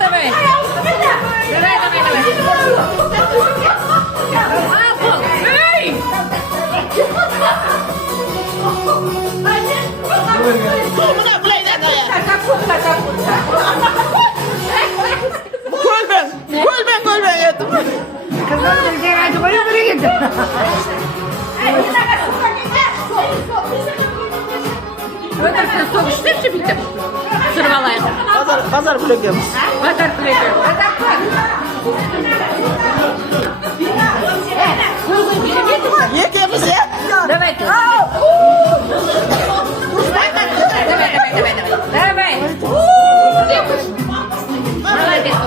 Давай. Gölben yedim. Kızım gel hadi buraya gidin. Ödersen soğuk işte bitti. Sırvalayın. Pazar plakemiz. Pazar plakı. Yekemiz ya. Давай. Давай. Молодец.